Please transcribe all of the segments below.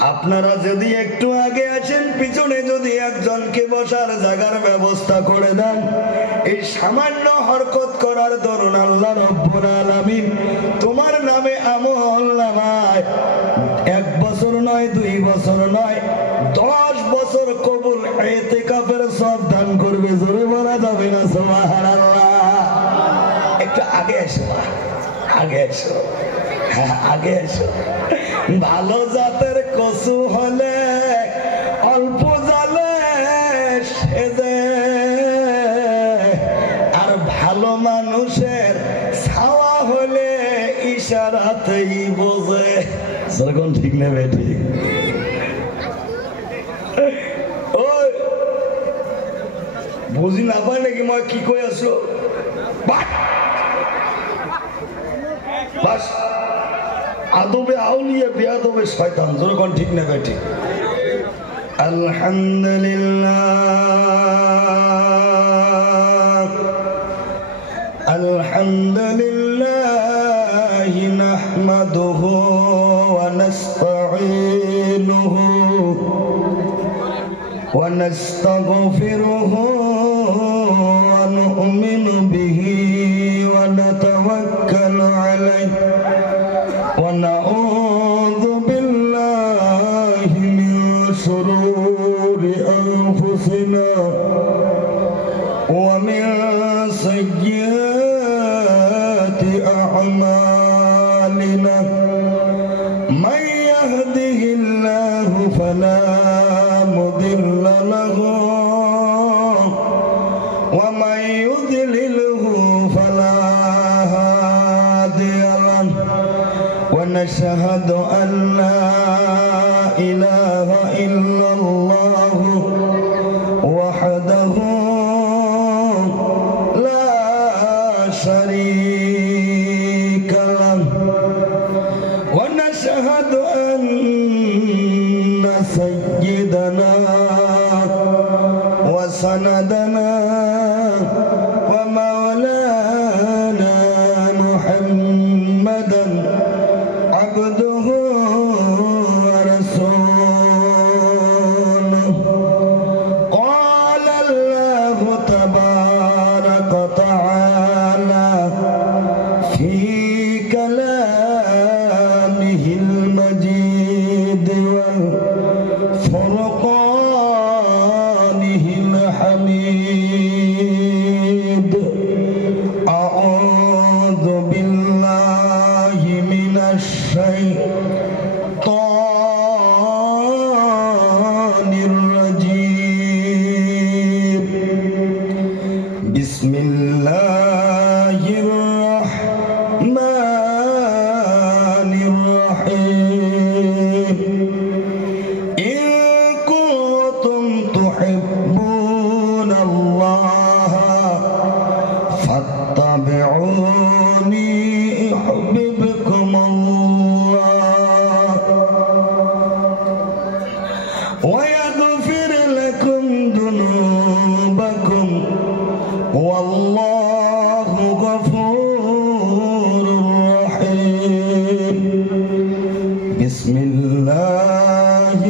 আপনারা যদি একটু আগে আসেন, পিছনে যদি একজনকে বসার জায়গার ব্যবস্থা করে দেন, এই সামান্য হরকত করার দরুন আল্লাহ রব্বুল আলামিন তোমার নামে আমল নামায় 1 বছর নয়, 2 বছর নয়, 10 বছর কবুল ইতিকাফের সওয়াব দান করবে। জোরে বলা যাবে না সুবহানাল্লাহ? একটু আগে এসো, আগে এসো, আগে এসো। ভালো জাতের কচু হলে অল্প জালে সেজে, আর ভালো মানুষের ছাওয়া হলে ইশারাতেই বোঝে। যেরকম ঠিক নেবে ঠিক। ওই বুঝি না পাই নাকি মা কি কই আসলো? বাস আদবে আউলিয়া বেয়াদবে শয়তান। যেরকম ঠিক নেবে ঠিক। আলহামদুলিল্লাহ আলহামদুলিল্লাহ নাহমাদুহু ওয়া নাস্তাঈনুহু ওয়া নাস্তাগফিরুহু ওয়া নু'মিনু বিহি ওয়া নাতাওয়াক্কালু আলাইহি ওয়া নাউযু বিল্লাহি মিন শুরুরি আনফুসিনা ওয়া মিন সাইয়্যাতি আ'মালিনা মান ইয়াহদিহিল্লাহু ফালা মুদিল্লা লাহু ওয়া মান ইউদ্লিলহু ফালা হাদিয়া লাহু ওয়া নাশহাদু আন লা ইলাহা ইল্লাল্লাহু ওয়াহদাহু লা শারীকা লাহু ওয়া নাশহাদু আন্না সাইয়্যিদানা ওয়া সানাদানা ওয়া মাওলানা মুহাম্মাদান عبده ورسوله قال الله تبارك وتعالى في كلامه المجيد وفرقانه الحميد أعوذ بالله من الشيطان الرجيم بسم الله الرحمن الرحيم إن كنتم تحبون الله فاتبعوني يحببكم الله ويغفر لكم ذنوبكم والله غفور رحيم بسم الله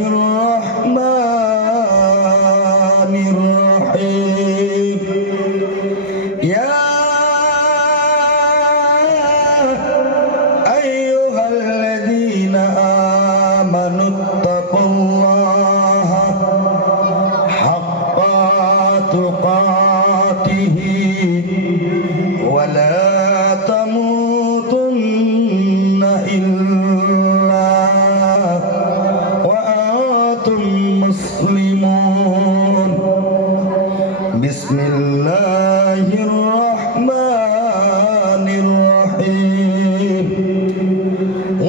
الرحمن الرحيم يا أيها الذين آمنوا اتقوا الله حق تقاته ولا تموتن إلا وأنتم مسلمون بسم الله الرحمن الرحيم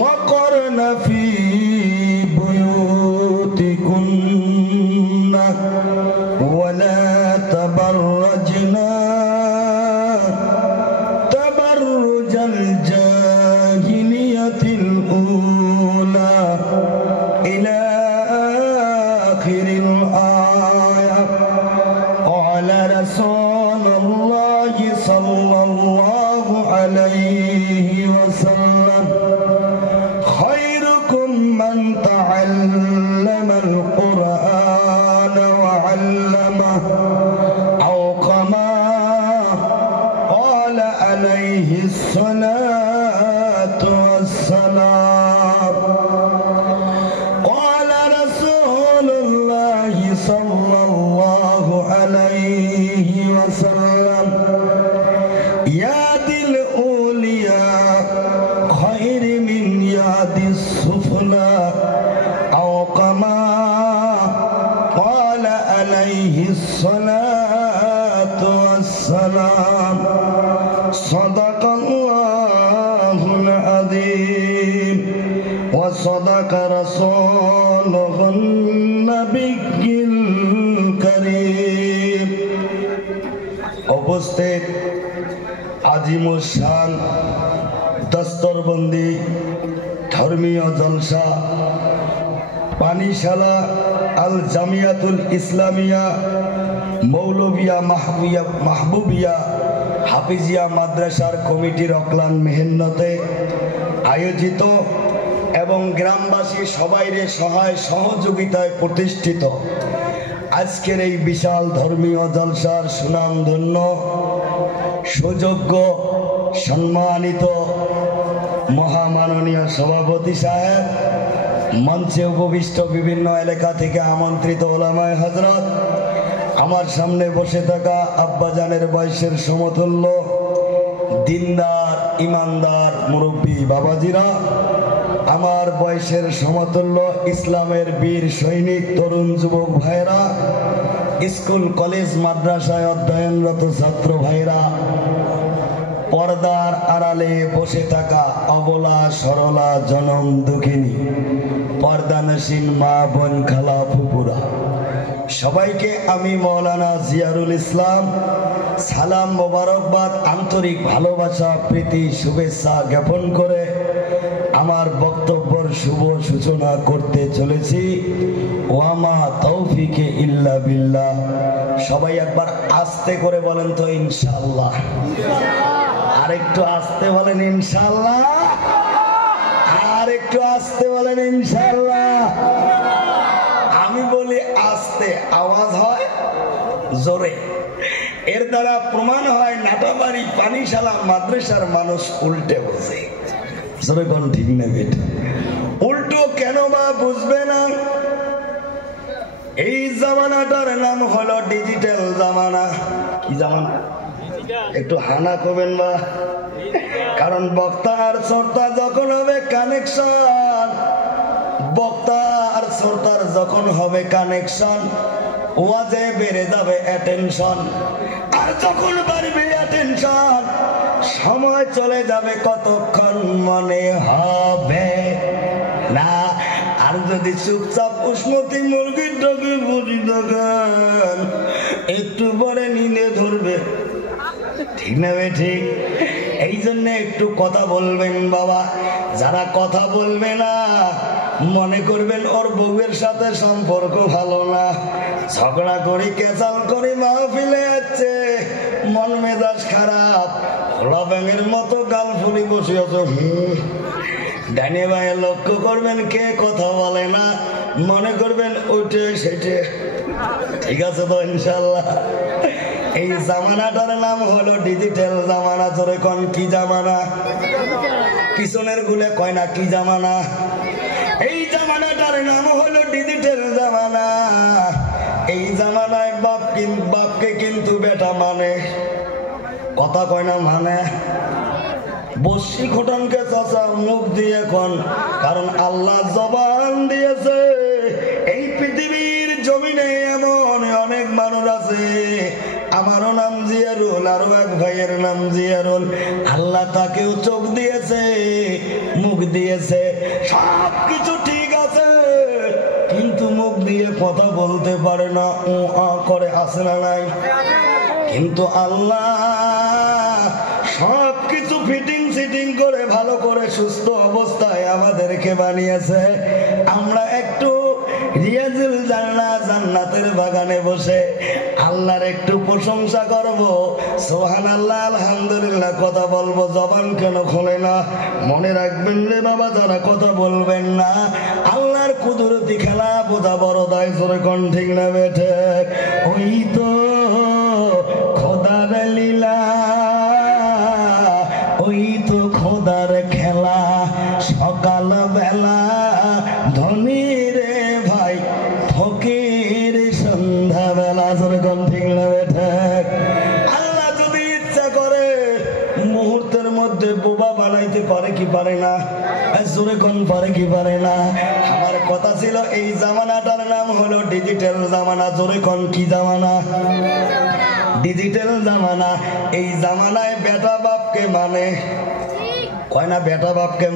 وقرن في بيوتكن ولا تبرجنا تبرج الجاهلية الأولى إلى آخر الآية قال رسول الله صلى الله عليه وسلم خيركم من تعلم علم القرآن وعلمه أو كما قال عليه الصلاة والسلام قال رسول الله صلى الله عليه وسلم يد الأولياء خير من يد السفلى أو كما قال عليه الصلاة والسلام صدق الله العظيم وصدق رسوله النبي الكريم উপস্থিত আজিমুল শান দস্তরবন্দি ধর্মীয় জলসা পানিশালা আল জামিয়াতুল ইসলামিয়া মৌলভিয়া মাহবুবিয়া হাফিজিয়া মাদ্রাসার কমিটির অক্লান মেহনতে আয়োজিত এবং গ্রামবাসী সবাইরে সহায় সহযোগিতায় প্রতিষ্ঠিত আজকের এই বিশাল ধর্মীয় জলসার সুনামধন্য সুযোগ্য সম্মানিত মহামাননীয় সভাপতি সাহেব, মঞ্চে উপবিষ্ট বিভিন্ন এলাকা থেকে আমন্ত্রিত ওলামায়ে হযরত, আমার সামনে বসে থাকা আব্বাজানের বয়সের সমতুল্য দিনদার ইমানদার মুরব্বী বাবাজিরা, আমার বয়সের সমতুল্য ইসলামের বীর সৈনিক তরুণ যুবক ভাইরা, স্কুল কলেজ মাদ্রাসায় অধ্যয়নরত ছাত্র ভাইরা, পর্দার আড়ালে বসে থাকা অবলা সরলা জনম দুঃখিনী পর্দানসীন মা বোন খালা ফুপুরা, সবাইকে আমি মৌলানা জিয়ারুল ইসলাম সালাম মোবারকবাদ আন্তরিক ভালোবাসা প্রীতি শুভেচ্ছা জ্ঞাপন করে আমার বক্তব্যের শুভ সূচনা করতে চলেছি। ওয়ামা তৌফিকে ইল্লা বিল্লাহ। সবাই একবার আস্তে করে বলেন তো ইনশাআল্লাহ। আর একটু আস্তে বলেন ইনশাআল্লাহ। আর একটু আস্তে বলেন ইনশাআল্লাহ। আমি বলি আস্তে, আওয়াজ হয় জোরে। এর দ্বারা প্রমাণ হয় নাটাবাড়ি পানিশালা মাদ্রাসার মানুষ উল্টে বোঝে। জোরে কোন ঠিক না বেটা? উল্টো কেন বা বুঝবে না? এই জামানাটার নাম হলো ডিজিটাল জামানা। কি জামানা? একটু হানা করবেন বা, কারণ বক্তা আর শ্রোতা যখন হবে কানেকশন, বক্তা আর শ্রোতার যখন হবে কানেকশন, ওয়াজে বেড়ে যাবে অ্যাটেনশন। আর যখন বাড়বে অ্যাটেনশন, সময় চলে যাবে কতক্ষণ মনে হবে না। আর যদি চুপচাপ উষ্মতি মুরগির ডগে বলি দোকান, একটু পরে নিলে ধরবে। ঠিক না বে ঠিক? এই জন্য একটু কথা বলবেন বাবা। যারা কথা বলবে না মনে করবেন ওর বউয়ের সাথে সম্পর্ক ভালো না, ঝগড়া করি কেচাল করি মাহফিলে যাচ্ছে, মন মেজাজ খারাপ, খোলা ব্যাঙের মতো গাল ফুলি বসে আছো। ডাইনে বাঁয়ে লক্ষ্য করবেন কে কথা বলে না, মনে করবেন ওইটে সেটে। ঠিক আছে তো ইনশাল্লাহ? এই জামানাটার নাম হলো ডিজিটাল জামানা। জোরে কোন কি জামানা? পিছনের গুলে কয় না কি জামানা? এই জামানাটার নাম হলো ডিজিটাল জামানা। এই জামানায় বাপকে কিন্তু বেটা মানে, কথা কয় না মানে। বসি খোটনকে চাচা মুখ দিয়ে কোন, কারণ আল্লাহ জবান দিয়েছে। এই পৃথিবীর জমিনে এমন অনেক মানুষ আছে, আমারও নাম জিয়ারুল, আরো এক ভাইয়ের নাম জিয়ারুল, আল্লাহ তাকেও চোখ দিয়েছে, মুখ দিয়েছে, সব কিছু ঠিক আছে, কিন্তু মুখ দিয়ে কথা বলতে পারে না, ও করে, আছে না নাই? কিন্তু আল্লাহ সব কিছু ফিটিং সিটিং করে ভালো করে সুস্থ অবস্থায় আমাদেরকে বানিয়েছে। আমরা একটু রিয়াজুল জান্নাত জান্নাতের বাগানে বসে আল্লাহর একটু প্রশংসা করব, সুবহানাল্লাহ আলহামদুলিল্লাহ কথা বলবো, জবান কেন খোলে না? মনে রাখবেন রে বাবা, যারা কথা বলবেন না, আল্লাহর কুদরতি খেলা বোঝা বড় দায়। জোরে কোন ঠিক না বেঠে? ওই তো খোদার লীলা, ওই তো খোদার খেলা, সকাল বেলা ধনী রে ভাই ফকির সন্ধ্যা বেলা। জোরে কোন ঠিক না বেঠে? আল্লাহ যদি ইচ্ছা করে মুহূর্তের মধ্যে বোবা বানাইতে পারে কি পারে না? জোরে কোন পারে কি পারে না? আমার কথা ছিল এই জামানাটার নাম হলো ডিজিটাল জামানা। জোরে কোন কি জামানা? ডিজিটাল জামানা। এই জামানায় বেটা বাপকে মানে কয় না, বেটা বাপকে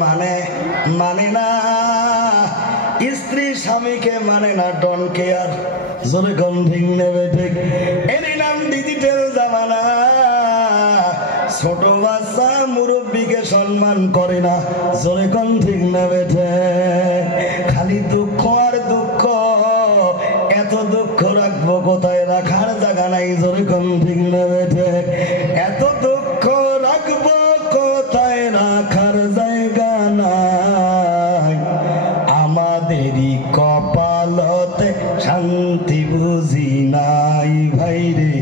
মানে না, স্ত্রী স্বামীকে মানে না, ডন কেয়ার। জোরে কোন ঠিক নেবে ঠিক? এরই নাম ডিজিটাল জামানা। ছোট বাচ্চা মুরব্বীকে সম্মান করে না। জোরে কোন ঠিক নেবে ঠিক? খালি দুঃখ আর দুঃখ, এত দুঃখ রাখবো কোথায়? রাখার জায়গা নাই। জোরে কোন ঠিক নেবে ঠিক? এত দুঃখ রাখবো কোথায়? রাখার জায়গা নাই। আমাদেরই কপালতে শান্তি বুঝি নাই ভাইরে,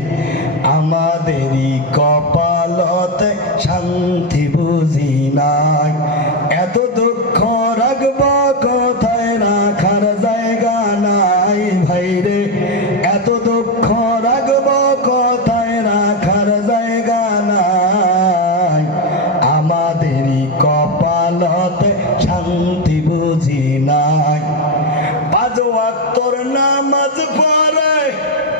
আমাদেরই কপালতে শান্তি বুঝি নাই। এত দুঃখ রাখবো কোথায়? রাখার জায়গা নাই ভাইরে, এত দুঃখ রাখবো কোথায়? রাখার জায়গা নাই। আমাদেরই কপালতে শান্তি বুঝি নাই। পাঁচ ওয়াক্তর নামাজ পড়ে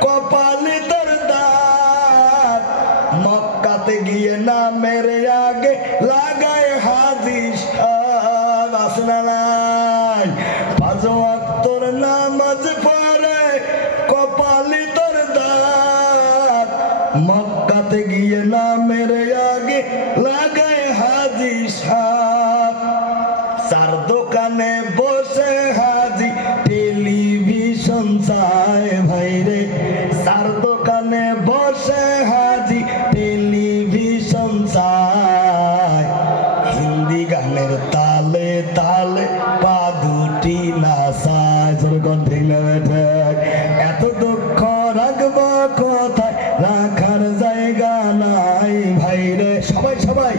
কপালে তোর দাগ, মক্কাতে গিয়ে নামের আগে লাগায় হাজি সাহেব। আসনা নাই? পাঁচ ওয়াক্তর নামাজ পড়ে কপালে তোর দাগ, মক্কাতে গিয়ে নামের আগে লাগায় হাজি সাহেব। চার দোকানে বসে হাজি টেলিভিশন চায় ভাইরে, চার দোকানে বসে হাজি টেলিভিশন চায়। হিন্দি গানের তালে তালে পা দুটি নাচায়। এত দুঃখ রাখবো কোথায়? রাখার জায়গা নাই ভাইরে। সবাই সবাই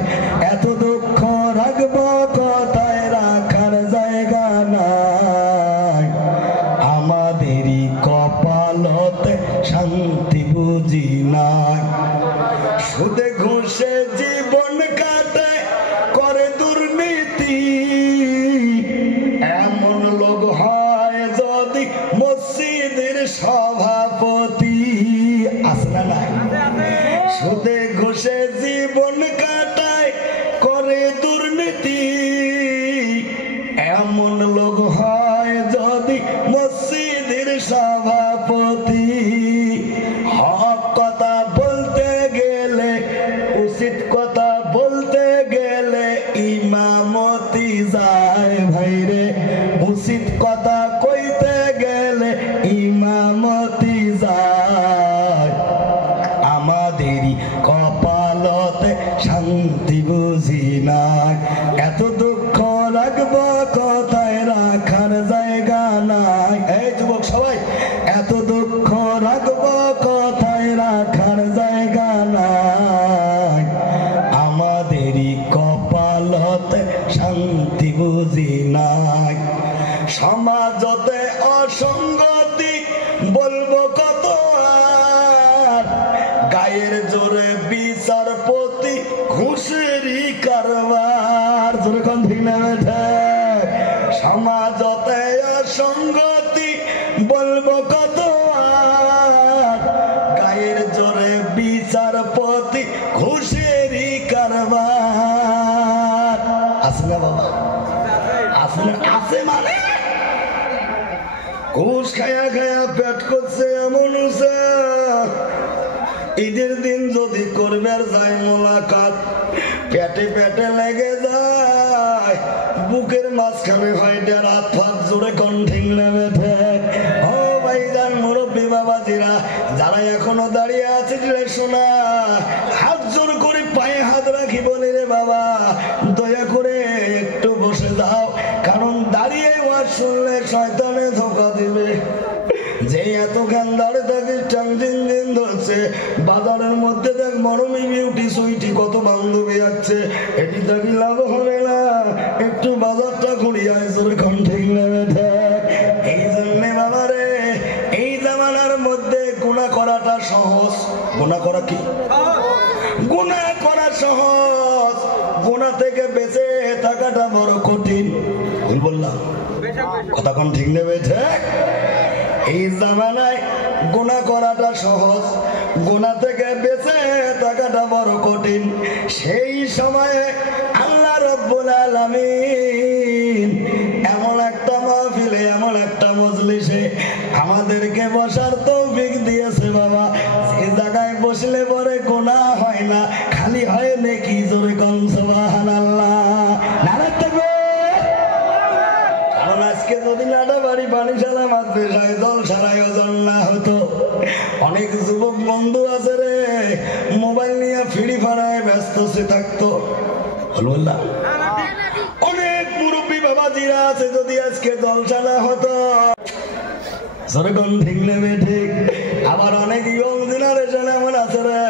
এত দুঃখ রাখবো কোথায়? রাখার জায়গা নাই। আমাদেরই কপালতে শান্তি বুঝি নাই। সুদে ঘুষে জীবন কাটে করে দুর্নীতি, এমন লোক হয় যদি মসজিদের সভাপতি। আসনা নাই? সুদে ঘুষে জীবন কাটায় করে দুর্নীতি, এমন লোক হয় যদি মসজিদের সভাপতি। হক কথা বলতে গেলে, উচিত কথা বলতে গেলে ইমামতি যায় ভাইরে, উচিত কথা কইতে গেলে ইমামতি যায়। আমাদেরই কপালতে শান্তি বুঝি নাই। এত দুঃখ রাখবো কোথায়? রাখার জায়গা নাই। এই যুবক সবাই, এত দুঃখ রাখবো কোথায়? রাখার জায়গা নাই। আমাদেরই কপালতে শান্তি বুঝি নাই। সমাজতে অসঙ্গতি বলবো কত আর, গায়ের জোরে বিচারপতি ঘুষেরই কারবার। জোরে কোন ঠিক না বেঠে? সমাজতে অসঙ্গতি বলবো কত আর, গায়ের জোরে বিচারপতি ঘুষেরই কারবার। আছে না বাবা? আসলে আছে মানে ঘুষ খায়া খায়া পেট করছে এমন। ঈদের দিন যদি করবার যায় মোলাকাত, পেটে পেটে লেগে যায়, বুকের মাঝখানে হয় রাত ফাঁক। জোরে কোন ঠিক না বেঠে? ও ভাইজান মুরব্বী দোকানদার তাকে দিন ধরছে, বাজারের মধ্যে দেখ মরমি বিউটি সুইটি কত বান্ধবী আছে, এটি তাকে লাভ হবে না, একটু বাজারটা ঘুরিয়ে আসলে কোন ঠিক নেবে। এই জন্যে বাবা রে, এই জামানার মধ্যে গুনাহ করাটা সহজ। গুনাহ করা কি? গুনাহ করা সহজ, গুনাহ থেকে বেঁচে থাকাটা বড় কঠিন। ভুল বললাম? কথা কোন ঠিক নেবে? এই জামানায় গুনাহ করাটা সহজ, গুনাহ থেকে বেঁচে থাকাটা বড় কঠিন। সেই সময়ে আল্লাহ রাব্বুল আলামিন এমন একটা মাহফিলে, এমন একটা মজলিসে আমাদেরকে বসার তৌফিক দিয়েছে বাবা, যে জায়গায় বসলে পরে গুনাহ হয় না, খালি হয় নেকি। জোরে কোন সুবহানাল্লাহ। নারায়ে তাকবীর। কারণ আজকে যদি নাটাবাড়ি পানিশালা মাদ্রাসায় জলসার আয়োজন না হতো, অনেক যুবক বন্ধু আছে রে মোবাইল নিয়ে ফ্রি ফায়ারে ব্যস্ত সে থাকতো। বললাম অনেক মুরব্বী বাবাজিরা আছে, যদি আজকে জলসা না হতো। ঠিক নেবে ঠিক। আবার অনেক ইয়ং জেনারেশন এমন আছে রে,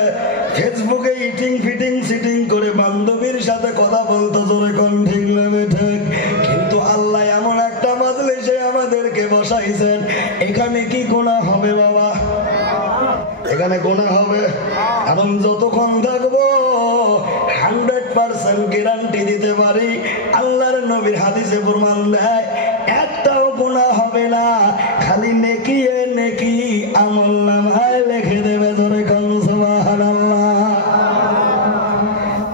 ফেসবুকে ইটিং ফিটিং সিটিং করে বান্ধবীর সাথে কথা বলতো। জোরে কোন ঠিক নেবে ঠিক। কিন্তু আল্লাহ এমন একটা মাজলিসে আমাদেরকে বসাইছেন, এখানে কি গুনাহ হবে বাবা? এখানে গুনাহ হবে? কারণ যতক্ষণ থাকবো 100% গ্যারান্টি দিতে পারি, আল্লাহর নবীর হাদিসে প্রমাণ দেয় একটাও গুনাহ হবে না, খালি নেকি নেকি আমলনামায় লিখে দেবে। ধরে কোন সুবহানাল্লাহ।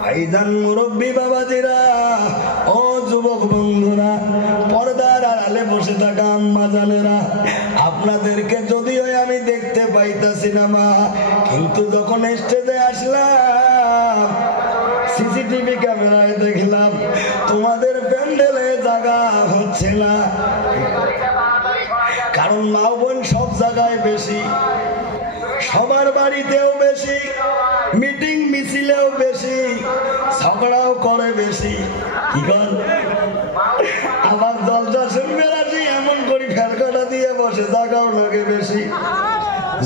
ভাইজান মুরব্বী বাবাজিরা, ও যুবক বন্ধুরা, পর্দার আড়ালে বসে থাকা আম্মা জানেরা, আপনাদেরকে যদিও আমি দেখতে পাইতাছি না মা, কিন্তু যখন স্টেজে আসলাম সিসিটিভি ক্যামেরায় দেখলাম তোমাদের প্যান্ডেলে জায়গা হচ্ছে না। কারণ মা বোন সব জায়গায় বেশি, সবার বাড়িতেও বেশি, মিটিং মিছিলেও বেশি, ঝগড়াও করে বেশি। কি কর? আবার জলসা শুনবে রাজি এমন করি ফেরকাটা দিয়ে বসে, জায়গাও লাগে বেশি।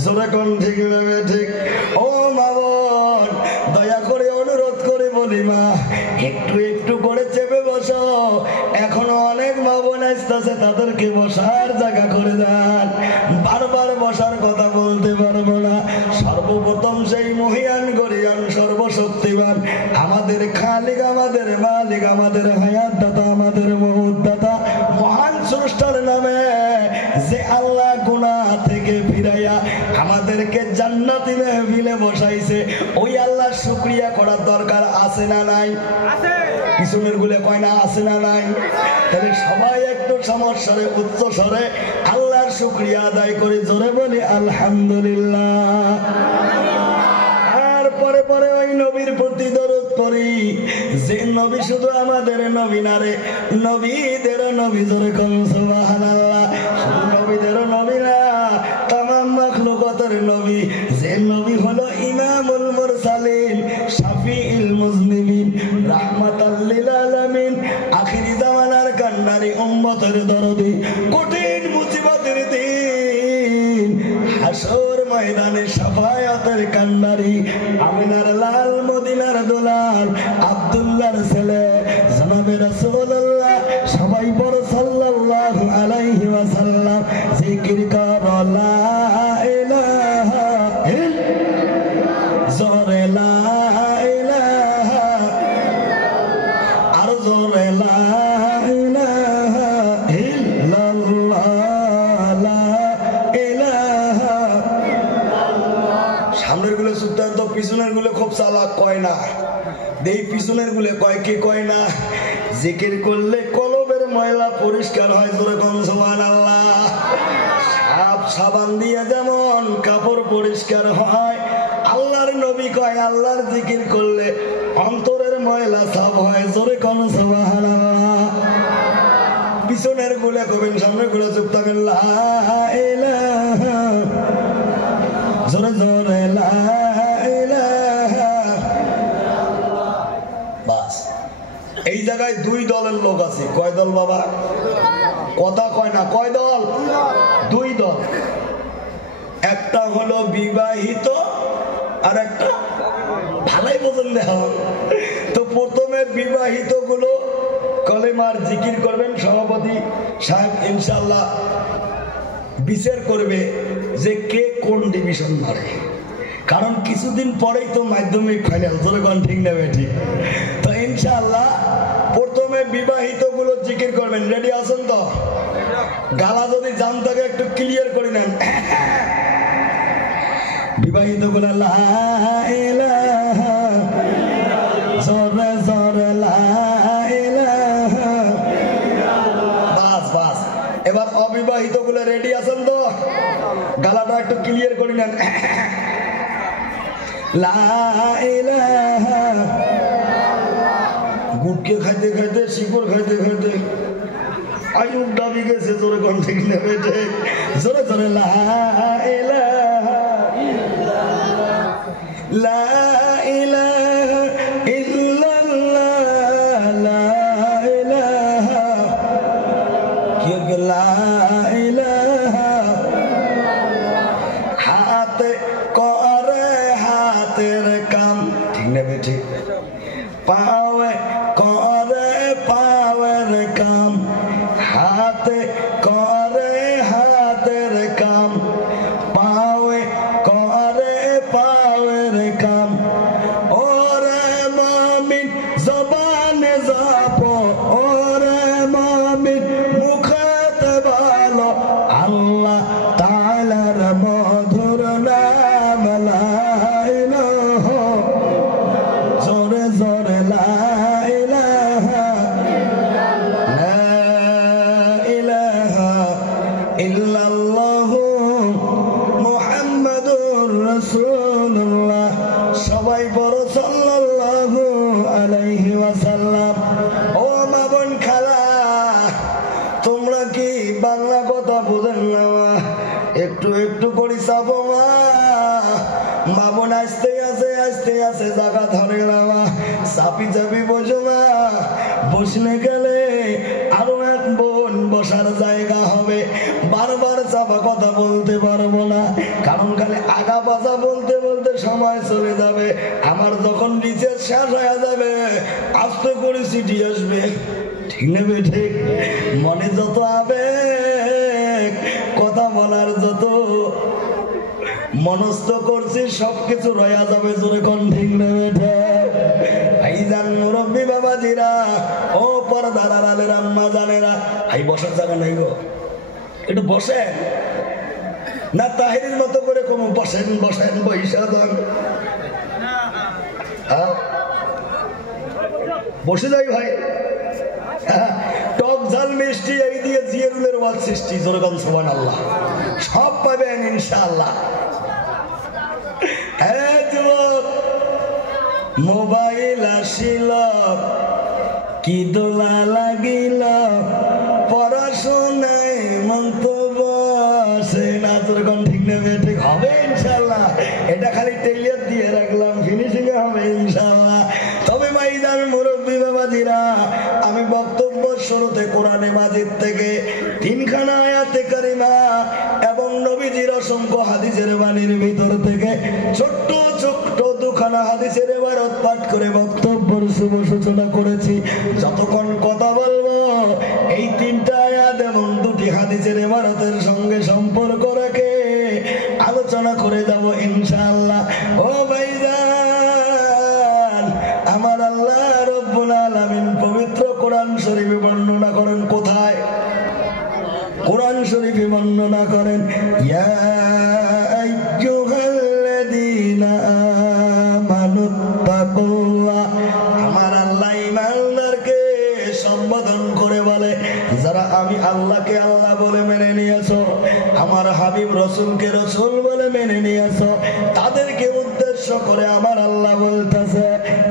জোরে কোন ঠিক নেবে ঠিক। ও মা বোন, দয়া করে অনুরোধ করে বলি মা, একটু একটু করে চেপে বসো। এখনো অনেক মা বোন আসতেছে, তাদেরকে বসার জায়গা করে দেন। বারবার বসার কথা বলতে পারবো না। সর্বপ্রথম সেই মহিয়ান গরিয়ান সর্বশক্তিমান আমাদের খালিক, আমাদের মালিক, আমাদের হায়াত দাতা, আমাদের মউত দাতা, মহান স্রষ্টার নামে যে আল্লাহ গুনাহ থেকে ফিরাইয়া আমাদেরকে জান্নাতি মেহফিলে বসাইছে, ওই আল্লাহর শুকরিয়া করার দরকার আছে না নাই? আছে। পিছনের গুলে কয় না আছে না নাই? তাহলে সবাই একটু সমস্যারে উচ্চ স্বরে আল্লাহর শুকরিয়া আদায় করে জোরে বলি আলহামদুলিল্লাহ। আর পরে পরে ওই নবীর প্রতি দরুদ পড়ি, যে নবী শুধু আমাদের নবী না রে, নবীদের নবী। জোরে কোন সুবহানাল্লাহ। শুধু নবীদের নবী না, তামাম মাখলুকাতের নবী। যে নবী হলো ইমামুল মুরসালিন, শাফিউল মুজনিবিন, রাহমাতাল লিল আলামিন, আখিরি জামানার কান্ডারি উম্মতের দরদি। কঠিন মুসিবতের দিন হাসর ময়দানে শাফায়াতের কান্ডারি, আমিনার লাল, মদিনার দুলাল, আব্দুল্লাহর ছেলে জনাবে রাসূলুল্লাহ। সবাই বড় সাল্লাল্লাহু আলাইহি ওয়াসাল্লাম জিকির কর লা ইলাহা ইল্লাল্লাহ, জোরে লা ইলাহা, আর জোরে লা ইলাহা ইল্লাল্লাহ, লা ইলাহা। সামনের গুলো সুত্তার তো পিছনের গুলো খুব চালাক, কয় না। দেই পিছনের গুলো কয় কি কয় না? জিকির করলে কলবের ময়লা পরিষ্কার হয়। জোরে কোন সুবহানাল্লাহ। সাপ সাবান দিয়ে যেমন কাপড় পরিষ্কার হয়, আল্লাহর নবী কয় আল্লাহর জিকির করলে অন্তরের ময়লা সাফ হয়। জোরে কোন সুবহানাল্লাহ। পিছনের গুলো কবেন, সামনের গুলো চুপ থাকেন। লা ইলাহা, জোরে জোরে লা ইলাহা। বাস এই জায়গায় দুই দলের লোক আছে। কয় দল বাবা? কথা কয় না। কয় দল? দুই দল। একটা হলো বিবাহিত আর একটা ভালাই বোঝেন দেওয়া। তো প্রথমে বিবাহিত গুলো কলেমার জিকির করবেন, সভাপতি সাহেব ইনশাআল্লাহ বিচার করবে যে কে কোন ডিভিশন মারে, কারণ কিছুদিন পরেই তো মাধ্যমিক ফাইনাল, তোর ঠিক নেবে ঠিক। তো ইনশাআল্লাহ প্রথমে বিবাহিত গুলো জিকির করবেন। রেডি আছেন তো? গালা যদি জান থাকে একটু ক্লিয়ার করে নেন। বিবাহিত গুলো লা ইলাহা জোরে জোরে লা ইলাহা। বাস বাস, এবার অবিবাহিত গুলো রেডি আছেন তো? গালাটা একটু ক্লিয়ার করে নেন। লা ইলাহা, গুটকে খাইতে খাইতে শিকড় খাইতে খাইতে আয়ুব দাবি গেছে, জোরে কোন ঠিক নেবে ঠিক, জোরে জোরে লা ইলাহা লা ইলাহা ইল্লাল্লাহ লা ইলাহা কি লা ইলাহা। হাতে করে হাতের কাম, ঠিক নেবে ঠিক। পাওয়ে করে পাওয়ের কাম, হাতে করে হাতের কাম, পাওয়ে করে পাওয়ের কাম। ওরে মামিন জবানে যাবো, ওরে মামিন মুখেতে বলো আল্লাহ তাআলার মধুর নাম লা ইলাহা জোরে জোরে লা ইলাহা লা ইলাহা ইল্লাল্লাহু মুহাম্মাদুর রাসূলুল্লাহ। সবাই বড় সাল্লাল্লাহু আলাইহি ওয়াসাল্লাম। ও মা বোন খালা, তোমরা কি বাংলা কথা বুঝেন না? একটু একটু করে চাপো মা। মা বোন আসতে আসতে জায়গা ধরে না মা, চাপি চাপি বসো মা। বসলে গেলে আরো এক বোন বসার জায়গা হবে। বারবার চাপা কথা বলতে পারবো না, কারণ খালি আগা পাছা বলতে বলতে সময় চলে যাবে। আমার যখন রিচার্জ শেষ হয়ে যাবে আস্তে করে চিঠি আসবে, ঠিক নেবে ঠিক। মনে যত আবেগ, কথা বলার যত মনস্থ করছি সবকিছু রয়া যাবে, জোরে কোন ঠিক নেবে ঠিক। ভাইজান মুরব্বী বাবাজিরা, ও পর্দার আড়ালের আম্মা জানেরা, এই বসার জায়গা নাই গো, একটু বসেন না। তাহিরের মতো করে কম বসেন বসেন, বৈশা যান, বসে যাই ভাই। টক ঝাল মিষ্টি এই দিয়ে জিয়ারুলের ওয়াজ সৃষ্টি, জোরে কোন সুবহানাল্লাহ। সব পাবেন ইনশাআল্লাহ। মোবাইল আসিল কি দোলা লাগিল, পড়াশোনায় মন্তব্য সে না, তোরকম ঠিক নেবে ঠিক হবে ইনশাআল্লাহ। এটা খালি টেলিয়ার দিয়ে রাখলাম, ফিনিশিং হবে ইনশাআল্লাহ। তবে ভাইজান মুরব্বী বাবাজিরা, আমি বক্তব্য শুরুতে কোরআনে মাজিদ থেকে 3খানা আয়াতে কারিমা এবং নবীজির অসংখ্য হাদিসের বাণীর ভিতর থেকে ছোট্ট ছোট্ট 2খানা হাদিসের ইবারত পাঠ করে বক্তব্যের শুভ সূচনা করেছি। যতক্ষণ কথা বলবো এই 3টা আয়াত এবং 2টি হাদিসের ইবারতের সঙ্গে সম্পর্ক রেখে আলোচনা করে যাব ইনশাআল্লাহ। ও ভাইজান, আমার আল্লাহ রব্বুল আলামিন পবিত্র কোরআন শরীফে বর্ণনা করেন, কোথায়? কোরআন শরীফে বর্ণনা করেন, ইয়া আইয়ুহাল্লাযীনা আমানুত্তাকুল্লাহ। আমার আল্লাহ ঈমানদারকে সম্বোধন করে বলে, যারা আমি আল্লাহকে আল্লাহ বলে মেনে নিয়েছো, আমার হাবিব রাসূলকে রাসূল বলে মেনে নিয়েছো, তাদেরকে উদ্দেশ্য করে আমার আল্লাহ বলতেছে,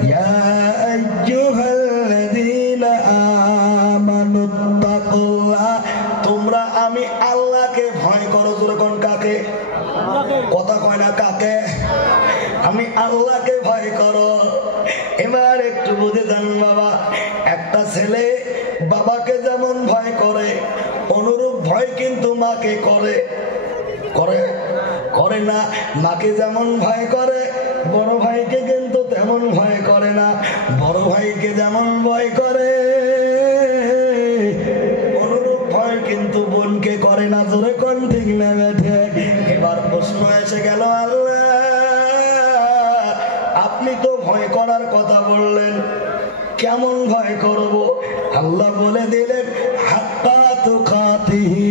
ইয়া আইয়ুহাল্লাযীনা আমানুত্তাকুল্লাহ, তোমরা আমি আল্লাহকে ভয় করো। যখন কাকে? কথা কয় না, কাকে? আমি আল্লাহকে ভয় করো। এবার একটু বুঝে যান বাবা, একটা ছেলে বাবাকে যেমন ভয় করে অনুরূপ ভয় কিন্তু মাকে করে, করে করে না। মাকে যেমন ভয় করে বড় ভাইকে কিন্তু তেমন ভয় করে না। বড় ভাইকে যেমন ভয় করে অনুরূপ ভয় কিন্তু বোনকে করে না। জোরে কোন ঠিক না বেঠে? এবার প্রশ্ন এসে গেল, আল্লাহ আপনি তো ভয় করার কথা বললেন, কেমন ভয় করব? আল্লাহ বলে দিলেন, হাত্তা তুকাতিহি,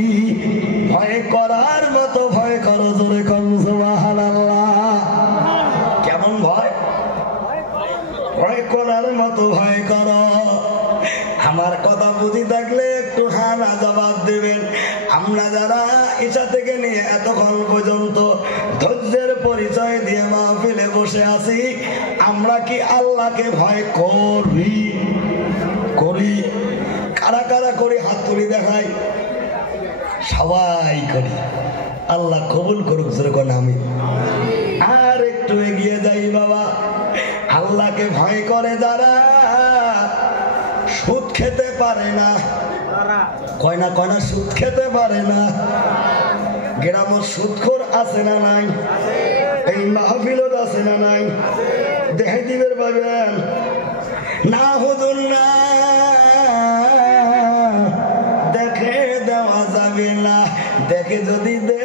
ভয় করার মতো ভয় করো। জোরে কোন সুবহানাল্লাহ। কেমন ভয়? ভয় করার মতো ভয় করো। আমার কথা বুঝি থাকলে একটু হ্যাঁ না জবাব দেবেন। আমরা যারা ঈশা থেকে নিয়ে এতক্ষণ পর্যন্ত ধৈর্যের পরিচয় দিয়ে মাহফিলে বসে আছি, আমরা কি আল্লাহকে ভয় করি? করি। কারা কারা করি হাত তুলি দেখাই। সবাই করি। আল্লাহ কবুল করুক। যেরকম আমি আর একটু এগিয়ে যাই বাবা। আল্লাহকে ভয় করে যারা সুদ খেতে পারে না, কয় না সুদ খেতে পারে না। গ্রামের সুদখোর আছে না নাই? এই মাহফিলত আছে না নাই? দেখে দিবেন পাবেন না হুজুর না, দেখে দেওয়া যাবে না। দেখে যদি দে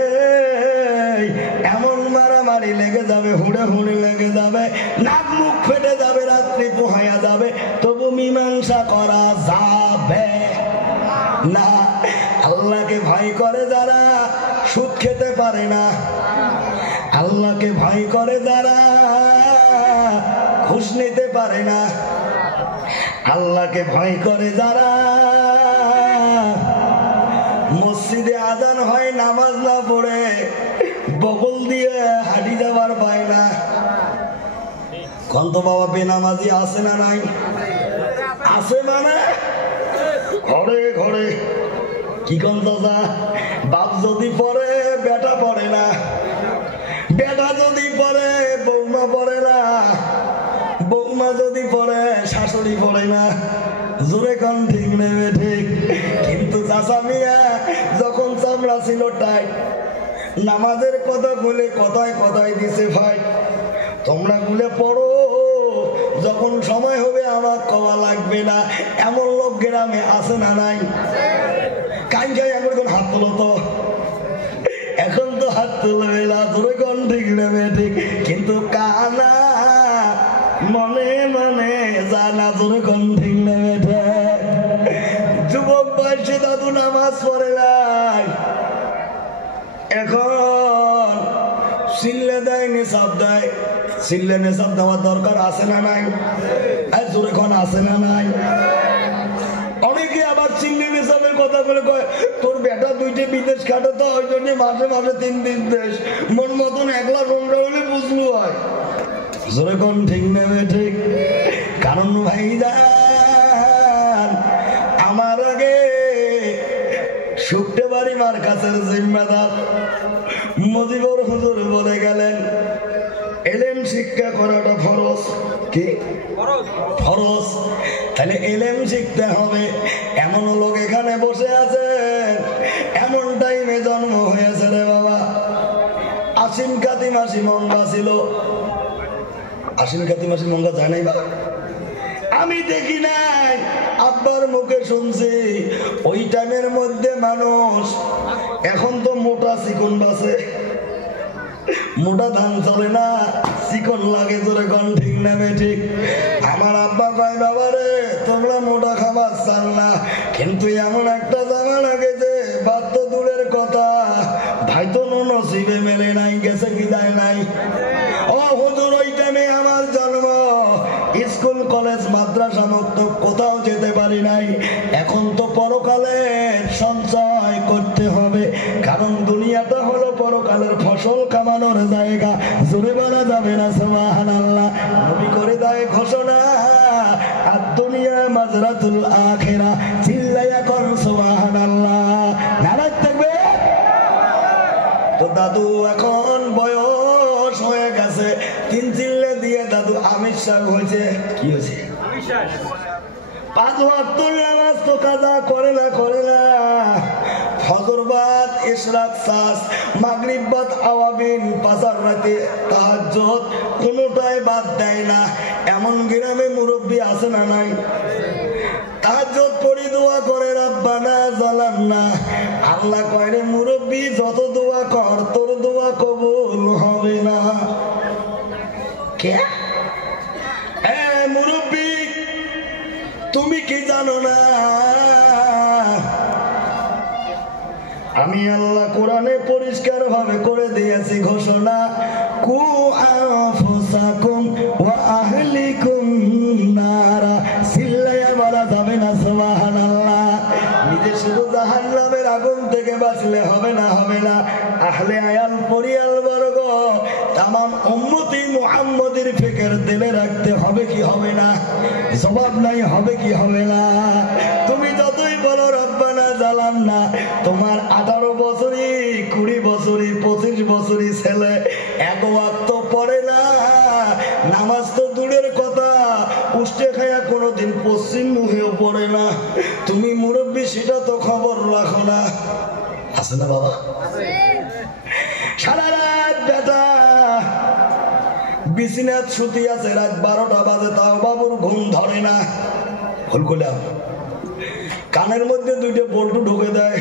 এমন মারামারি লেগে যাবে, হুড়ে হুড়ে লেগে যাবে, নাক মুখ ফেটে যাবে, রাত্রি পোহায়া যাবে, তবু মীমাংসা করা যাবে না। আল্লাহকে ভয় করে যারা সুদ খেতে পারে না, আল্লাহকে ভয় করে যারা ঘুষ নিতে পারে না, আল্লাহকে ভয় করে যারা মসজিদে আজান হয় নামাজ না পড়ে বগল দিয়ে হাঁটি যাওয়ার পায় না। কন্ত বাবা বেনামাজি আছে না নাই? আছে মানে ঘরে ঘরে। কি কন্ত বাপ যদি পড়ে বেটা পড়ে না, বেটা যদি পড়ে বৌমা পড়ে না, বৌমা যদি পড়ে শাশুড়ি পড়ে না। জোরে কম ঠিক নেবে ঠিক। কিন্তু চাচা মিয়া যখন চামড়া ছিল টাইট, নামাজের কথা বলে কথায় কথায় দিছে ভাই তোমরা গুলে পড়ো, যখন সময় হবে আমার কওয়া লাগবে না। এমন লোক গ্রামে আছে না নাই? কান খাই এখন হাত তোলো তো। এখন তো হাত তুলবে না। জোরে কম ঠিক নেবে ঠিক। কিন্তু কানা মনে মনে জানা। জোরে কম ঠিক নেবে ঠিক। যুবক বয়সে দাদু নামাজ পড়ে নাই, এখন সিল্লে দেয় নিসাব দেয়। সিল্লে নিসাব দেওয়ার দরকার আছে না নাই? জোরে কোন আছে না নাই? অনেকে আবার চিল্লি নিসাবের কথা বলে কয় তোর বেটা দুইটা বিদেশ খাটে তো ওই জন্য মাসে মাসে 3 দিন দেশ, মন মতন একলা রোমরা হলে বুঝলু হয়। জোরে কোন ঠিক নেবে ঠিক। কারণ ভাইজান আমার আগে শুকতে বাড়ি মার কাছের জিম্মাদার মুজিবুর হুজুর বলে গেলেন এলেম শিক্ষা করাটা ফরজ। কি ফরজ? তাহলে এলেম শিখতে হবে। এমন লোক এখানে বসে আছে, এমন টাইমে জন্ম হয়েছে রে বাবা। আশ্বিন কাতি মাসি মঙ্গা ছিল। আশ্বিন কাতি মাসি মঙ্গা যায় নাই বা? আমি দেখি নাই, আব্বার মুখে শুনছি। ওই টাইমের মধ্যে মানুষ, এখন তো মোটা চিকন বাসে, মোটা ধান চলে না, চিকন লাগে। জোরে কোন ঠিক নেবে ঠিক। আমার আব্বা কয় বাবা রে তোমরা মোটা খাবার চান না, কিন্তু এমন একটা জামানা গেছে ভাত তো দূরের কথা, ভাই তো নসিবে মেলে নাই। গেছে কি যায় নাই? ও হুজুর ওই টাইমে আমার জন্ম, স্কুল কলেজ মাদ্রাসা মুক্ত কোথাও যেতে পারি নাই। এখন তো পরকালের সঞ্চয় করতে হবে, কারণ দুনিয়াটা হলো পরকালের ফসল কামানোর জায়গা। জোরে বলা যাবে না সুবহানাল্লাহ। নবী করে দেয় ঘোষণা, আর দুনিয়া মাজরাতুল আখিরা। চিল্লায়া কর সুবহানাল্লাহ। নারাজ থাকবে তো। দাদু এখন বয়স হয়ে গেছে, 3 চিল্লে দিয়ে দাদু আমির সাহেব হয়েছে। কি হয়েছে? 5 ওয়াক্ত নামাজ তো কাজা করে না, ফজর বাদ ইশরাক সাস মাগরিব বাদ আওয়াবিন পাঁচার রাতে তাহাজ্জুদ কোনোটাই বাদ দেয় না এমন গ্রামে মুরব্বি আছে না নাই তাহাজ্জুদ পড়ি দোয়া করে রব্বানা যালামনা আল্লাহ কয় রে মুরব্বি যত দোয়া কর তোর দোয়া কবুল হবে না কে মুরব্বি তুমি কি জানো না আমি আল্লাহ কোরআনে পরিষ্কার ভাবে করে দিয়েছি ঘোষণা কু আনফুসাকুম ওয়া আহলিকুম নারা সিল্লায়া বলা যাবে না সুবহানাল্লাহ নিজে শুধু জাহান্নামের আগুন থেকে বাঁচলে হবে না আহলে আয়াল পরিয়াল বর্গ তামাম উম্মতি মুহাম্মদের ফিকির দিলে রাখতে হবে কি হবে না জবাব নাই হবে কি হবে না তুমি যতই বলো রব্বানা যালামনা তোমার 18 বছরই 20 বছরই 25 বছরই ছেলে এক ওয়াক্ত পড়ে না নামাজ তো দূরের কথা উষ্টে খায়া কোনোদিন পশ্চিম মুখেও পড়ে না তুমি মুরব্বি সেটা তো খবর রাখো না আছে না বাবা সারা রাত বেটা বিছানায় শুতে আছে রাত 12টা বাজে তাও বাবুর ঘুম ধরে না ভুল করলাম কানের মধ্যে দুইটা বল্টু ঢুকে দেয়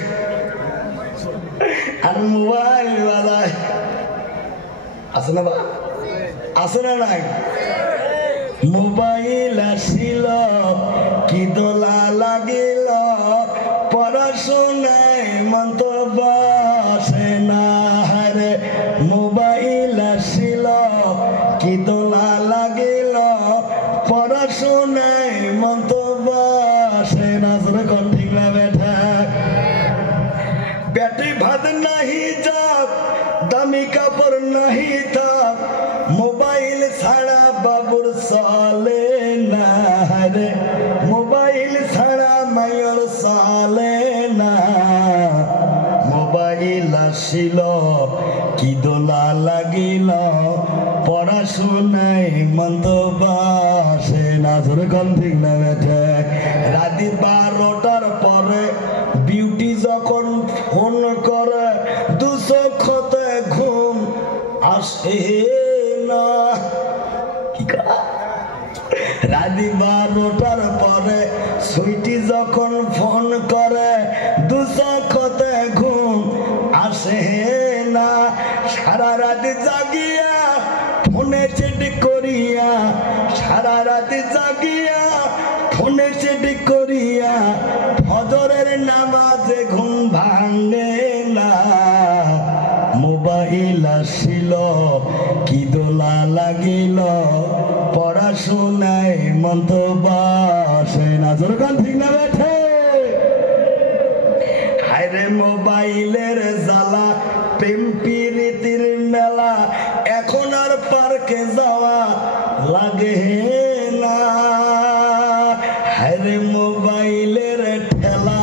আর মোবাইল বাজায় আছে না বা আছে না নাই মোবাইল আসিল কি দোলা লাগিল পড়াশোনায় মন তো বসে না রে মোবাইল আসিল কি দোলা লাগিল পড়াশোনায় মন তো বসে না কোন ঠিক না বেটা বেটি ভাত নাহি যাক দামি কাপড় নাহি থাক মোবাইল ছাড়া বাবুর চলে না রে মোবাইল ছাড়া মায়ের চলে না মোবাইল আসিল কি দোলা লাগিল পড়াশোনায় মন তো বসে না কোন ঠিক না বেটা রাতে 12টার পরে বিউটি যখন ফোন করে 200 খতে ঘুম আসে না রাতে 12টার পরে সুইটি যখন ফোন করে 200 খতে ঘুম আসে না সারা রাত জাগিয়া ফোনে চেট করিয়া সারা রাত জাগিয়া ফোনে চেট করিয়া ফজরের নামাজে ঘুম ভাঙে না মোবাইল আসিল কি দোলা লাগিল পড়াশোনায় মন তো বসে না যেরকম ঠিক না বেঠে হায়রে মোবাইলের জ্বালা প্রেম প্রীতির মেলা এখন আর পার্কে যাওয়া লাগে না হায়রে মোবাইলের ঠেলা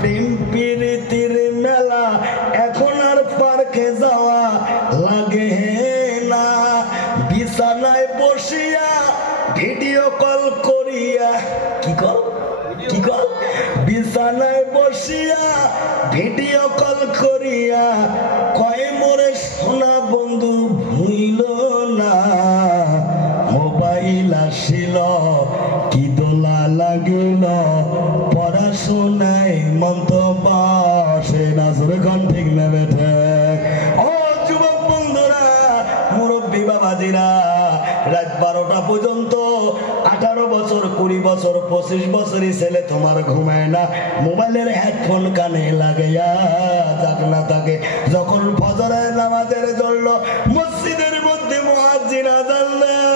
প্রেম প্রীতির মেলা এখন আর পার্কে যাওয়া লাগে না বিছানায় বসিয়া ভিডিও কল করিয়া কি কল বিছানায় বসিয়া ভিডিও কল করিয়া কয় মোরে সোনা বন্ধু ভুইল না মোবাইল আসিল কি দোলা লাগিল পড়াশোনায় মন তো বসে না যেরকম ঠিক না বেঠে ও যুবক বন্ধুরা মুরব্বী বাবাজিরা রাত 12টা পর্যন্ত 18 বছর 20 বছর 25 বছরই ছেলে তোমার ঘুমায় না মোবাইলের হেডফোন কানে লাগাইয়া যাক না থাকে যখন ফজরের নামাজের জন্য মসজিদের মধ্যে মুয়াজ্জিন আযান দেয়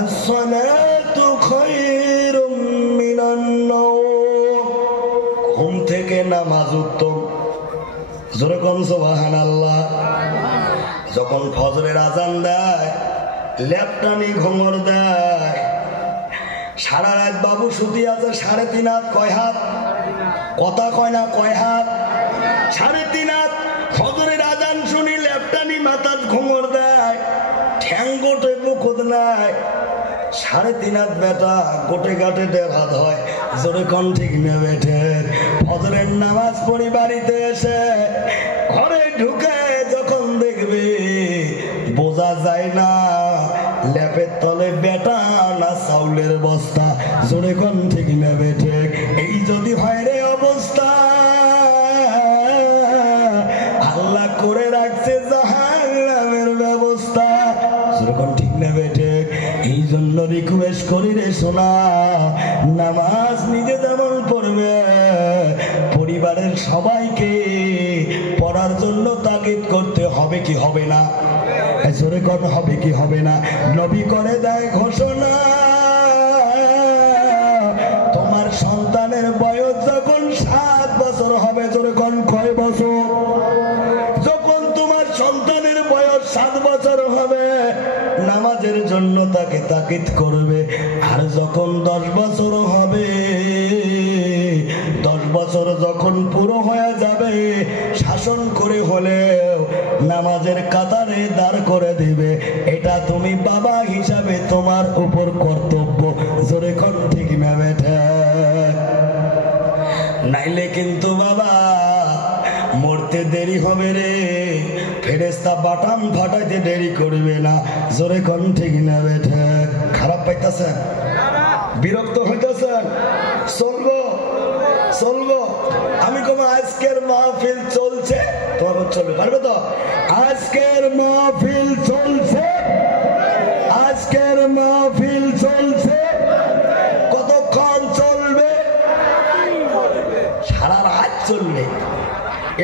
আসসালাতু খায়রুম মিনান নাওম ঘুম থেকে নামাজ উত্তম যেরকম সুবহানাল্লাহ যখন ফজরের আজান দেয় লেপটানি ঘুমর দেয় সারা রাত বাবু শুতে আছে 3.5 হাত কয় হাত কথা কয় না কয় হাত 3.5 হাত ফজরের আজান শুনি লেপটানি মাথাত ঘুমর দেয় ঠ্যাং গোটে বুকুত নাই 3.5 হাত বেটা গোটে গাটে 1.5 হাত হয় জোরে কোন ঠিক না বেটে ফজরের নামাজ পড়ি বাড়িতে এসে ঘরে ঢুকে যখন দেখবে বোঝা যায় না ল্যাপের তলে বেটা না চাউলের বস্তা, জোরে কোন ঠিক না বেঠে? এই যদি হয় রে অবস্থা, আল্লাহ করে রাখছে জাহান্নামের ব্যবস্থা, জোরে কোন ঠিক না বেঠে? এই জন্য রিকোয়েস্ট করি রে সোনা, নামাজ নিজে যেমন পড়বে পরিবারের সবাইকে পড়ার জন্য তাগিদ করতে হবে কি হবে না? জোরে কোন হবে কি হবে না? নবী করে দেয় ঘোষণা, তোমার সন্তানের বয়স যখন 7 বছর হবে, জোরে কোন কয় বছর? যখন তোমার সন্তানের বয়স 7 বছর হবে নামাজের জন্য তাকে তাকিদ করবে। আর যখন 10 বছর হবে, 10 বছর যখন পুরো হয়ে যাবে, শাসন করে হলেও নামাজের কাতারে দাঁড় করে দিবে। এটা তুমি বাবা হিসাবে তোমার উপর কর্তব্য, জোরে কোন ঠিক না বেঠা? নাইলে কিন্তু বাবা মরতে দেরি হবে রে, ফেরেশতা বাটাম ফাটাইতে দেরি করবে না, জোরে কোন ঠিক না বেঠা? খারাপ পাইতাছেন? বিরক্ত হইতেছেন? চলবো চলবো? আমি কব আজকের মাহফিল চলছে, তোমার চলবে, পারবে তো? আজকের মাহফিল চলছে, আজকের মাহফিল চলছে, কতক্ষণ চলবে? সারা রাত চলবে।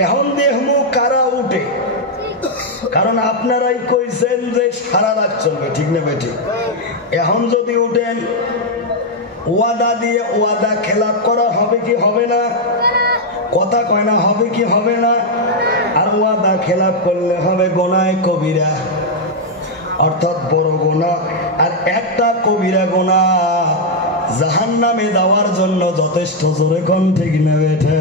এখন দেখমু কারা উঠে, কারণ আপনারাই কইছেন যে সারা রাত চলবে, ঠিক না বেঠি? এখন যদি উঠেন ওয়াদা দিয়ে ওয়াদা খেলাপ করা হবে কি হবে না? কথা কয় না, হবে কি হবে না? আর ওয়াদা খেলাপ করলে হবে গুনাহে কবিরা, অর্থাৎ বড় গুনাহ। আর একটা কবিরা গুনাহ জাহান্নামে যাওয়ার জন্য যথেষ্ট, জোরে কোন ঠিক না বেঠে?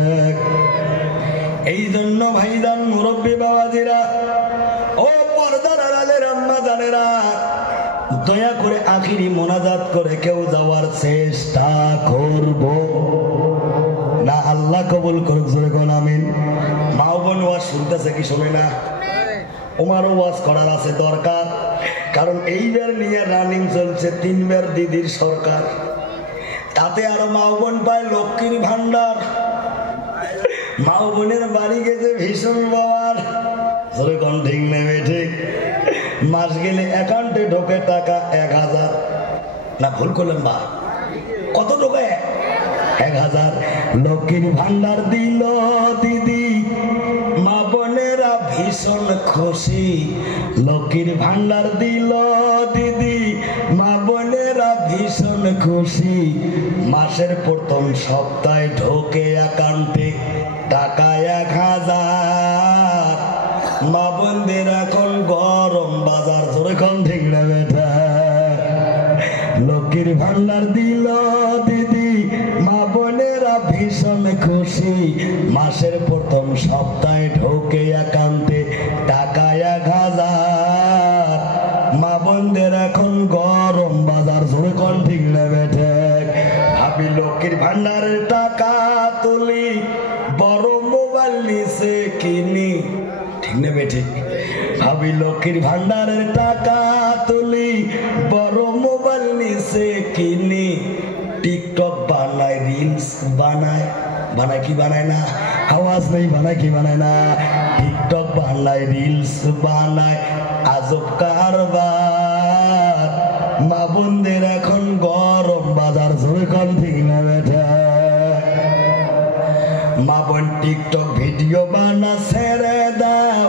এই জন্য ভাইজান, মুরব্বী বাবাজিরা, ও পর্দার আড়ালের আম্মা জানেরা, দয়া করে আখিরি মোনাজাত করে কেউ যাওয়ার চেষ্টা করব না। আল্লাহ কবুল করুক, জোরে কোন আমিন। মা বোন ওয়াজ শুনতেছে কি শোনে না? ওমারও ওয়াজ করার আছে দরকার, কারণ এইবার নিয়ে রানিং চলছে 3 বার দিদির সরকার, তাতে আরো মা বোন পায় লক্ষ্মীর ভান্ডার। মা বোনের বাড়ি গেছে ভীষণ বাবার, জোরে কোন ঠিক নেবে? ঠিক। মাস গেলে অ্যাকাউন্টে ঢোকে টাকা 1000, না ভুল করলেন মা? কত ঢোকে? 1000। লক্ষ্মীর ভান্ডার দিল দিদি, মা বোনেরা ভীষণ খুশি। লক্ষ্মীর ভান্ডার দিল দিদি, মা বোনেরা ভীষণ খুশি। মাসের প্রথম সপ্তাহে ঢোকে অ্যাকাউন্টে টাকা 1000। মা বোনদের এখন গরম বাজার, জোরে কোন ঠিক না বেটা? লক্ষ্মীর ভান্ডার দিল দিদি, মা বোনেরা ভীষণ খুশি। মাসের প্রথম সপ্তাহে ঢোকে অ্যাকাউন্টে টাকা 1000। মা বোনদের এখন গরম বাজার, জোরে কোন ঠিক না বেটা? ভাবি লক্ষ্মীর ভান্ডারের টাকা তুলি, বড় মোবাইল নিচে কিনি, ঠিক না বেঠে? ভাবি লক্ষ্মীর ভান্ডারের টাকা তুলি, বড় মোবাইল নিচে কিনি। টিকটক বানায়, রিলস বানায়, বানায় কি বানায় না? আওয়াজ নেই, বানায় কি বানায় না? টিকটক বানায়, রিলস বানায়, আজব কারবার। মা বোনদের এখন গরম বাজার, জোরে কোন ঠিক না বেটা? মা বোন টিকটক ভিডিও বানা ছেড়ে দাও,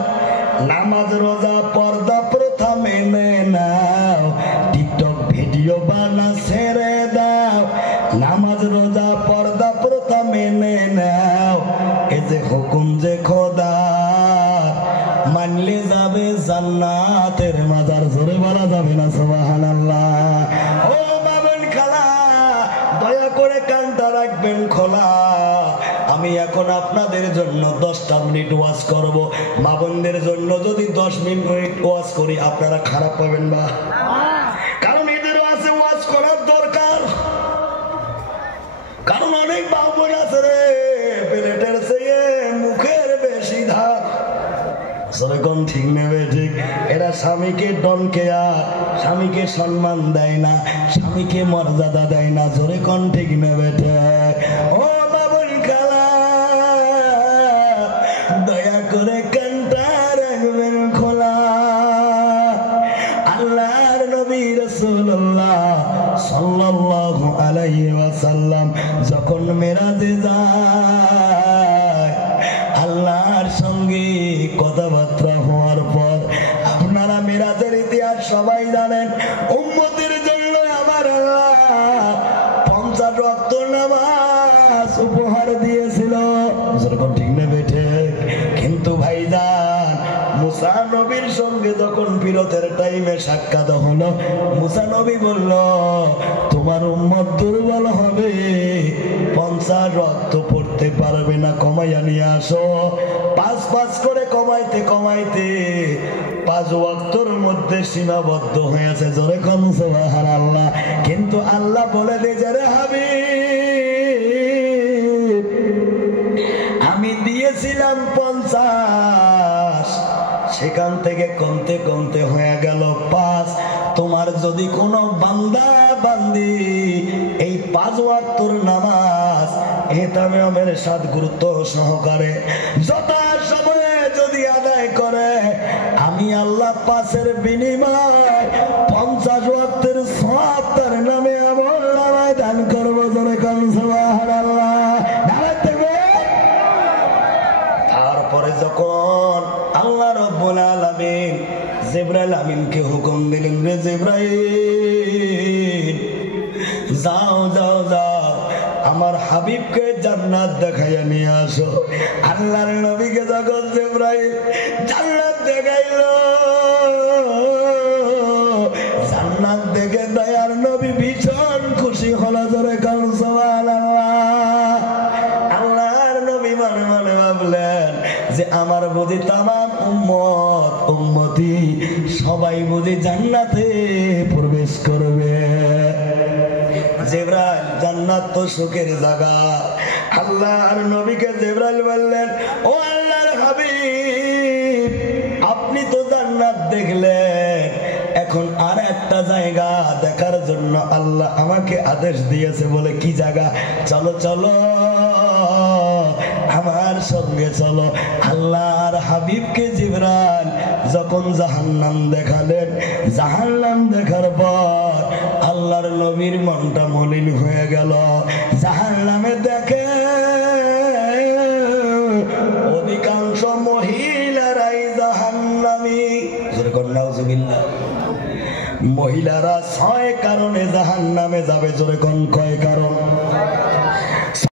নামাজ রোজা পর্দা প্রথা মেনে নাও। টিকটক ভিডিও বানা ছেড়ে দাও, নামাজ রোজা পর্দা প্রথা মেনে নাও। এ যে হুকুম যে খোদা, মানলে যাবে জান্নাতের মাজার, জোরে বলা যাবে না সুবহানাল্লাহ? ও মা বোন খালা, দয়া করে কানটা রাখবেন খোলা। আমি এখন আপনাদের জন্য 10টা মিনিট ওয়াজ করব। মা বোনদের জন্য যদি 10 মিনিট ওয়াজ করি আপনারা খারাপ পাবেন না? কারণ এদেরও আছে ওয়াজ করার দরকার। কারণ অনেক মা বোন আছে রে, যেরকম ঠিক নেবে ঠিক। এরা স্বামীকে ডনকেয়া, স্বামীকে সম্মান দেয় না, স্বামীকে মর্যাদা দেয় না, যেরকম ঠিক নেবে ঠিক। ও বাবুল কালা, দয়া করে কানটা রাখবেন খোলা। আল্লাহর নবী রাসূলুল্লাহ সাল্লাল্লাহু আলাইহি ওয়াসাল্লাম যখন মেরাজে যায়, আল্লাহর সঙ্গে কথাবার্তা হওয়ার পর, আপনারা মেরাজের ইতিহাস সবাই জানেন, উম্মতের জন্য আমার আল্লাহ 50 ওয়াক্ত নামাজ উপহার দিয়েছিল, যেরকম ঠিক না বেঠে। কিন্তু ভাইজান, মুসা নবীর সঙ্গে যখন ফিরতের টাইমে সাক্ষাৎ হলো, মুসা নবী বলল, তোমার উম্মত দুর্বল হবে, 50 ওয়াক্ত পড়তে পারবে না, কমাইয়া নিয়ে আসো। 5 করে কমাইতে কমাইতে 5 ওয়াক্তর মধ্যে সীমাবদ্ধ হয়েছে, জোরে কোন সুবহানাল্লাহ। কিন্তু আল্লাহ বলে দিয়েছে, রে হাবিব, আমি দিয়েছিলাম 50, সেখান থেকে কমতে কমতে হয়ে গেল 5। তোমার যদি কোনো বান্দা বান্দি এই 5 ওয়াক্তর নামাজ এহতিমামের সাথে গুরুত্ব সহকারে যথা সময়ে যদি আদায় করে, আমি আল্লাহ 5-এর বিনিময় 50 ওয়াক্তের সওয়াব তার নামে আমল নামায় দান করব, জোরে কোন সুবহানাল্লাহ। তারপরে যখন আল্লাহ রাব্বুল আলামিন জিবরাইল আমিনকে হুকুম দিলেন, রে জিবরাইল, যাও যাও যাও, আমার হাবিবকে জান্নাত দেখাইয়া নিয়ে আসো। আল্লাহর নবীকে যখন জিবরাইল জান্নাত দেখাইল, জান্নাত দেখে দয়ার নবী ভীষণ খুশি হলো, জোরে কোন সুবহানাল্লাহ। আল্লাহর নবী মনে মনে ভাবলেন যে আমার বুঝি তামাম উম্মত উম্মতি সবাই বুঝি জান্নাতে প্রবেশ করবে। জিবরাইল, জান্নাত তো সুখের জায়গা। আল্লাহর নবীকে জিবরাইল বললেন, ও আল্লাহর হাবিব, আপনি তো জান্নাত দেখলেন, এখন আর একটা জায়গা দেখার জন্য আল্লাহ আমাকে আদেশ দিয়েছে, বলে কি জায়গা? চলো চলো আমার সঙ্গে চলো। আল্লাহর হাবিবকে জিবরাইল যখন জাহান্নাম দেখালেন, জাহান্নাম দেখার পর আল্লাহর নবীর মনটা মলিন হয়ে গেল। জাহান্নামে দেখে অধিকাংশ মহিলারাই জাহান্নামী, নাউজুবিল্লাহ। মহিলারা 6 কারণে জাহান্নামে যাবে, জোরে কোন কয় কারণ?